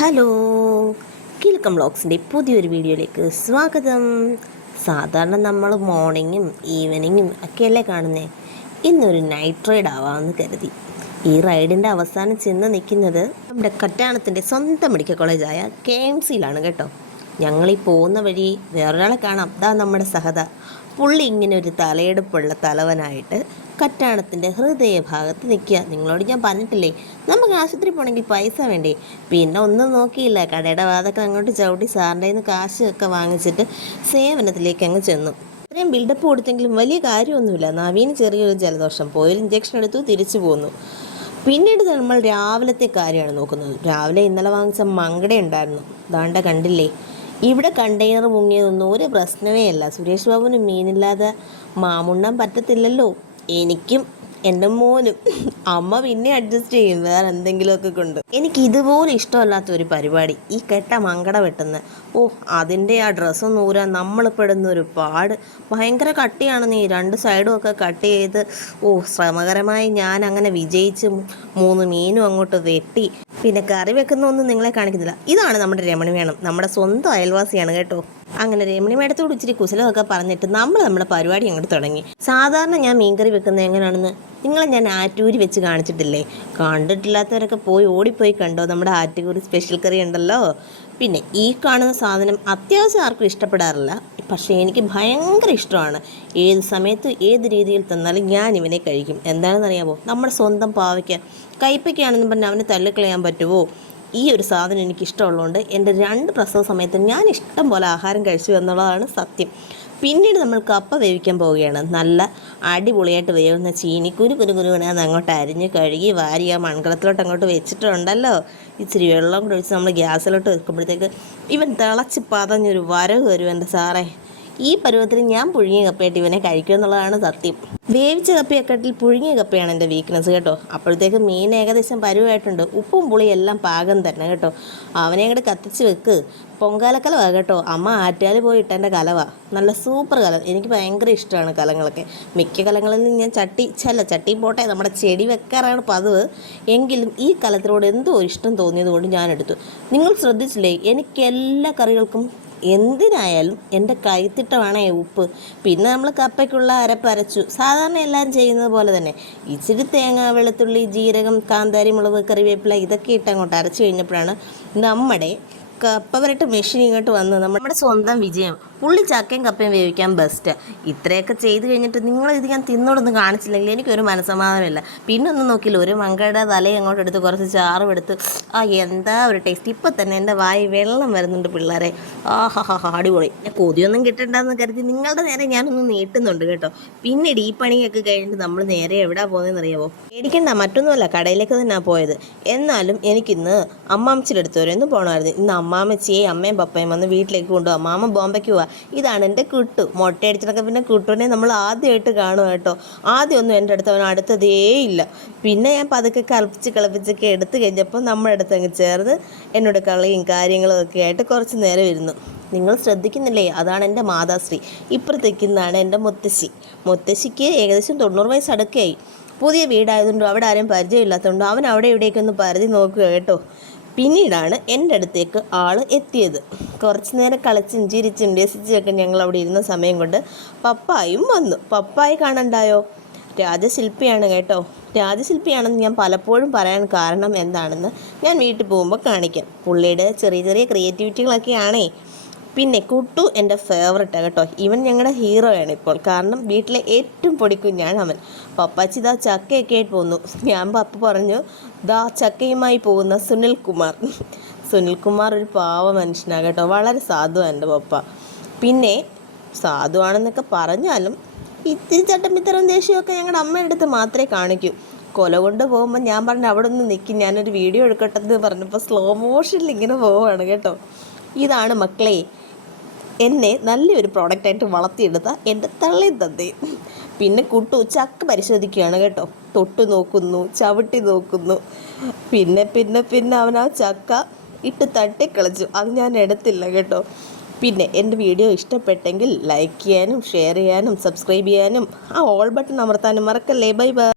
Hello. കിൽക്കം ബ്ലോഗ്സിന്റെ പുതിയൊരു വീഡിയോയിലേക്ക് സ്വാഗതം. സാധാരണ നമ്മൾ മോർണിംഗും ഈവനിങ്ങും ഒക്കെയല്ലേ കാണുന്നേ? ഇന്നൊരു നൈറ്റ് റൈഡ് ആവാമെന്ന് കരുതി. ഈ റൈഡിന്റെ അവസാനം ചെന്ന് നിൽക്കുന്നത് നമ്മുടെ കറ്റാണത്തിന്റെ സ്വന്തം മെഡിക്കൽ കോളേജായ കെ എം സിയിലാണ് കേട്ടോ. ഞങ്ങൾ ഈ പോകുന്ന വഴി വേറൊരാളെ കാണാം. ദാ നമ്മുടെ സഹത. പുള്ളി ഇങ്ങനെ ഒരു തലയെടുപ്പുള്ള തലവനായിട്ട് കറ്റാണത്തിന്റെ ഹൃദയഭാഗത്ത് നിൽക്കുക. നിങ്ങളോട് ഞാൻ പറഞ്ഞിട്ടില്ലേ? നമുക്ക് ആശുപത്രി പോകണമെങ്കിൽ പൈസ വേണ്ടേ? പിന്നെ ഒന്നും നോക്കിയില്ല. കടയുടെ വാതൊക്കെ അങ്ങോട്ട് ചവിട്ടി സാറിന്റെ നിന്ന് കാശൊക്കെ വാങ്ങിച്ചിട്ട് സേവനത്തിലേക്ക് അങ്ങ് ചെന്നു. ഇത്രയും ബിൽഡപ്പ് കൊടുത്തെങ്കിലും വലിയ കാര്യമൊന്നുമില്ല. നവീന് ചെറിയൊരു ജലദോഷം. പോയൊരു ഇഞ്ചക്ഷൻ എടുത്തു തിരിച്ചു പോന്നു. പിന്നീട് നമ്മൾ രാവിലത്തെ കാര്യമാണ് നോക്കുന്നത്. രാവിലെ ഇന്നലെ വാങ്ങിച്ച മങ്കട ഉണ്ടായിരുന്നു. ദാണ്ട കണ്ടില്ലേ? ഇവിടെ കണ്ടെയ്നർ മുങ്ങിയതൊന്നും ഒരു പ്രശ്നമേ അല്ല. സുരേഷ് ബാബുവിന് മീനില്ലാതെ മാമുണ്ണാൻ പറ്റത്തില്ലല്ലോ. എനിക്കും എന്റെ മോനും അമ്മ പിന്നെ അഡ്ജസ്റ്റ് ചെയ്യും വേറെ എന്തെങ്കിലുമൊക്കെ കൊണ്ട്. എനിക്ക് ഇതുപോലെ ഇഷ്ടമല്ലാത്ത ഒരു പരിപാടി. ഈ കെട്ട മങ്കട വെട്ടുന്ന ഓ അതിന്റെ ആ ഡ്രസ്സ് നൂരാൻ നമ്മൾ പെടുന്ന ഒരു പാട്. ഭയങ്കര കട്ടിയാണ് നീ. രണ്ട് സൈഡും ഒക്കെ കട്ട് ചെയ്ത് ഓ ശ്രമകരമായി ഞാൻ അങ്ങനെ വിജയിച്ച് മൂന്ന് മീനും അങ്ങോട്ട് വെട്ടി. പിന്നെ കറി വെക്കുന്ന ഒന്നും നിങ്ങളെ കാണിക്കുന്നില്ല. ഇതാണ് നമ്മുടെ രമണി വേണം നമ്മുടെ സ്വന്തം അയൽവാസിയാണ് കേട്ടോ. അങ്ങനെ രമണി മേടത്തോട് ഇച്ചിരി കുശലമൊക്കെ പറഞ്ഞിട്ട് നമ്മൾ നമ്മുടെ പരിപാടി അങ്ങോട്ട് തുടങ്ങി. സാധാരണ ഞാൻ മീൻകറി വെക്കുന്നത് എങ്ങനെയാണെന്ന് നിങ്ങളെ ഞാൻ ആറ്റൂരി വെച്ച് കാണിച്ചിട്ടില്ലേ? കണ്ടിട്ടില്ലാത്തവരൊക്കെ പോയി ഓടിപ്പോയി കണ്ടോ? നമ്മുടെ ആറ്റുകൂരി സ്പെഷ്യൽ കറി ഉണ്ടല്ലോ. പിന്നെ ഈ കാണുന്ന സാധനം അത്യാവശ്യം ആർക്കും ഇഷ്ടപ്പെടാറില്ല. പക്ഷേ എനിക്ക് ഭയങ്കര ഇഷ്ടമാണ്. ഏത് സമയത്ത് ഏത് രീതിയിൽ തന്നാലും ഞാൻ ഇവനെ കഴിക്കും. എന്താണെന്ന് അറിയാമോ നമ്മുടെ സ്വന്തം പാവയ്ക്ക. കയ്പ്പയ്ക്കാണെന്ന് പറഞ്ഞാൽ അവനെ തള്ളിക്കളയാൻ പറ്റുമോ ഈ ഒരു സാധനം എനിക്ക് ഇഷ്ടമുള്ളതുകൊണ്ട് എന്റെ രണ്ട് പ്രസവ സമയത്ത് ഞാൻ ഇഷ്ടം പോലെ ആഹാരം കഴിച്ചു എന്നുള്ളതാണ് സത്യം. പിന്നീട് നമ്മൾ കപ്പ വേവിക്കാൻ പോവുകയാണ്. നല്ല അടിപൊളിയായിട്ട് വേവുന്ന ചീനി കുരു കുരു കുരുവിനാന്ന് അങ്ങോട്ട് അരിഞ്ഞ് കഴുകി വാരി ആ മൺകലത്തിലോട്ട് അങ്ങോട്ട് വെച്ചിട്ടുണ്ടല്ലോ. ഇച്ചിരി വെള്ളം കൂടെ ഒഴിച്ച് നമ്മൾ ഗ്യാസിലോട്ട് വെക്കുമ്പോഴത്തേക്ക് ഇവൻ തിളച്ച് പതഞ്ഞൊരു വരവ് വരും എന്റെ സാറേ. ഈ പരുവത്തിൽ ഞാൻ പുഴുങ്ങിയ കപ്പയായിട്ട് ഇവനെ കഴിക്കും എന്നുള്ളതാണ് സത്യം. വേവിച്ച കപ്പയെക്കാട്ടിൽ പുഴുങ്ങിയ കപ്പയാണ് എന്റെ വീക്ക്നെസ് കേട്ടോ. അപ്പോഴത്തേക്ക് മീൻ ഏകദേശം പരുവായിട്ടുണ്ട്. ഉപ്പും പുളിയും എല്ലാം പാകം തന്നെ കേട്ടോ. അവനെ അങ്ങോട്ട് കത്തിച്ച് വെക്ക്. പൊങ്കാലക്കലവാ കേട്ടോ. അമ്മ ആറ്റാൽ പോയി ഇട്ടെന്റെ കലവ. നല്ല സൂപ്പർ കലം. എനിക്ക് ഭയങ്കര ഇഷ്ടമാണ് കലങ്ങളൊക്കെ. മിക്ക കലങ്ങളിൽ നിന്ന് ഞാൻ ചട്ടി ചല്ല ചട്ടി പോട്ടെ നമ്മുടെ ചെടി വെക്കാറാണ് പതിവ്. എങ്കിലും ഈ കലത്തിനോട് എന്തോ ഇഷ്ടം തോന്നിയതുകൊണ്ട് ഞാൻ എടുത്തു നിങ്ങൾ ശ്രദ്ധിച്ചില്ലേ? എനിക്ക് എല്ലാ കറികൾക്കും എന്തിനായാലും എന്റെ കൈത്തിട്ടമാണേ ഉപ്പ്. പിന്നെ നമ്മൾ കപ്പയ്ക്കുള്ള അരപ്പരച്ചു. സാധാരണ എല്ലാവരും ചെയ്യുന്നത് പോലെ തന്നെ. ഇച്ചിരി തേങ്ങ വെളുത്തുള്ളി ജീരകം കാന്താരി മുളക് കറിവേപ്പില ഇതൊക്കെ ഇട്ട് അങ്ങോട്ട് അരച്ചു കഴിഞ്ഞപ്പോഴാണ് നമ്മുടെ കപ്പ വരട്ട് മെഷീൻ ഇങ്ങോട്ട് വന്ന്. നമ്മുടെ സ്വന്തം വിജയം. പുള്ളി ചക്കയും കപ്പയും വേവിക്കാൻ ബെസ്റ്റ് ഇത്രയൊക്കെ ചെയ്ത് കഴിഞ്ഞിട്ട് നിങ്ങൾ ഇത് ഞാൻ തിന്നോടൊന്നും കാണിച്ചില്ലെങ്കിൽ എനിക്കൊരു മനസ്സമാധാനമില്ല. പിന്നെ ഒന്നും നോക്കില്ല ഒരു മങ്കയുടെ തലയും അങ്ങോട്ട് എടുത്ത് കുറച്ച് ചാറും എടുത്ത് ആ എന്താ ഒരു ടേസ്റ്റ് ഇപ്പം തന്നെ എന്റെ വായി വെള്ളം വരുന്നുണ്ട് പിള്ളേരെ. ആ ഹാ ഹാ അടിപൊളി. ഞാൻ കൊതിയൊന്നും കിട്ടണ്ടെന്ന് കരുതി നിങ്ങളുടെ നേരെ ഞാനൊന്ന് നീട്ടുന്നുണ്ട് കേട്ടോ. പിന്നീട് ഈ പണിയൊക്കെ കഴിഞ്ഞിട്ട് നമ്മൾ നേരെ എവിടാ പോകുന്നതെന്ന് അറിയാമോ പേടിക്കണ്ട മറ്റൊന്നുമല്ല. കടയിലേക്ക് തന്നെയാണ് പോയത്. എന്നാലും എനിക്കിന്ന് അമ്മാമ്മച്ചിയുടെ ഒന്ന് പോകണമായിരുന്നു ഇന്ന് അമ്മാമ്മച്ചിയെ അമ്മയും പപ്പയും വന്ന് വീട്ടിലേക്ക് കൊണ്ടുപോകാം മാമ ബോംബയ്ക്ക് പോവാ. ഇതാണ് എന്റെ കുട്ടു. മൊട്ടയടിച്ചിട്ടൊക്കെ പിന്നെ കുട്ടുവിനെ നമ്മൾ ആദ്യമായിട്ട് കാണും കേട്ടോ. ആദ്യമൊന്നും എന്റെ അടുത്ത് അവൻ അടുത്തതേ ഇല്ല. പിന്നെ ഞാൻ പതുക്കെ കളിപ്പിച്ച് കളിപ്പിച്ചൊക്കെ എടുത്ത് കഴിഞ്ഞപ്പോൾ നമ്മുടെ അടുത്ത് അങ്ങ് ചേർന്ന് എന്നോട് കളിയും കാര്യങ്ങളും ഒക്കെ ആയിട്ട് കുറച്ച് നേരം ഇരുന്നു. നിങ്ങൾ ശ്രദ്ധിക്കുന്നില്ലേ? അതാണ് എന്റെ മാതാശ്രീ. ഇപ്പുറത്തേക്കുന്നതാണ് എന്റെ മുത്തശ്ശി. മുത്തശ്ശിക്ക് ഏകദേശം തൊണ്ണൂറ് വയസ്സ് അടുക്കായി പുതിയ വീടായതുകൊണ്ടും അവിടെ ആരും പരിചയമില്ലാത്തതുകൊണ്ടും അവൻ അവിടെ ഇവിടേക്കൊന്ന് പരിധി നോക്കുക കേട്ടോ. പിന്നീടാണ് എന്റെ അടുത്തേക്ക് ആൾ എത്തിയത്. കുറച്ച് നേരം കളിച്ചും ചിരിച്ചും രസിച്ചൊക്കെ ഞങ്ങൾ അവിടെ ഇരുന്ന സമയം കൊണ്ട് പപ്പായും വന്നു. പപ്പായി കാണണ്ടായോ? രാജശില്പിയാണ് കേട്ടോ. രാജശില്പിയാണെന്ന് ഞാൻ പലപ്പോഴും പറയാൻ കാരണം എന്താണെന്ന് ഞാൻ വീട്ടിൽ പോകുമ്പോൾ കാണിക്കാം. പുള്ളിയുടെ ചെറിയ ചെറിയ ക്രിയേറ്റിവിറ്റികളൊക്കെയാണേ പിന്നെ കുട്ടു എന്റെ ഫേവറേറ്റാണ് കേട്ടോ. ഇവൻ ഞങ്ങളുടെ ഹീറോയാണ് ഇപ്പോൾ. കാരണം വീട്ടിലെ ഏറ്റവും പൊടിക്കുഞ്ഞാണ് അവൻ. പപ്പാച്ചി ദാ ചക്കയൊക്കെ ആയിട്ട് പോകുന്നു. ഞാൻ പപ്പ പറഞ്ഞു ദാ ചക്കയുമായി പോകുന്ന സുനിൽ കുമാർ. സുനിൽ കുമാർ ഒരു പാവ മനുഷ്യനാണ് കേട്ടോ. വളരെ സാധുവാണ് എന്റെ പപ്പ. പിന്നെ സാധുവാണെന്നൊക്കെ പറഞ്ഞാലും ഇത്തിരി ചട്ടമ്പിത്തരം ദേഷ്യമൊക്കെ ഞങ്ങളുടെ അമ്മയുടെ അടുത്ത് മാത്രമേ കാണിക്കൂ. കൊല കൊണ്ട് പോകുമ്പോൾ ഞാൻ പറഞ്ഞു അവിടെ ഒന്ന് നിൽക്കും ഞാനൊരു വീഡിയോ എടുക്കട്ടെ എന്ന് പറഞ്ഞപ്പോൾ സ്ലോ മോഷനിൽ ഇങ്ങനെ പോവുകയാണ് കേട്ടോ. ഇതാണ് മക്കളെ എന്നെ നല്ലൊരു പ്രോഡക്റ്റായിട്ട് വളർത്തിയെടുത്ത എന്റെ തള്ളി തന്നെ പിന്നെ കുട്ടു ചക്ക പരിശോധിക്കുകയാണ് കേട്ടോ. തൊട്ട് നോക്കുന്നു ചവിട്ടി നോക്കുന്നു. പിന്നെ പിന്നെ പിന്നെ അവൻ ആ ചക്ക ഇട്ട് തട്ടിക്കളിച്ചു. അത് ഞാൻ എടുത്തില്ല കേട്ടോ. പിന്നെ എന്റെ വീഡിയോ ഇഷ്ടപ്പെട്ടെങ്കിൽ ലൈക്ക് ചെയ്യാനും ഷെയർ ചെയ്യാനും സബ്സ്ക്രൈബ് ചെയ്യാനും ആ ഓൾ ബട്ടൺ അമർത്താനും മറക്കല്ലേ. Bye bye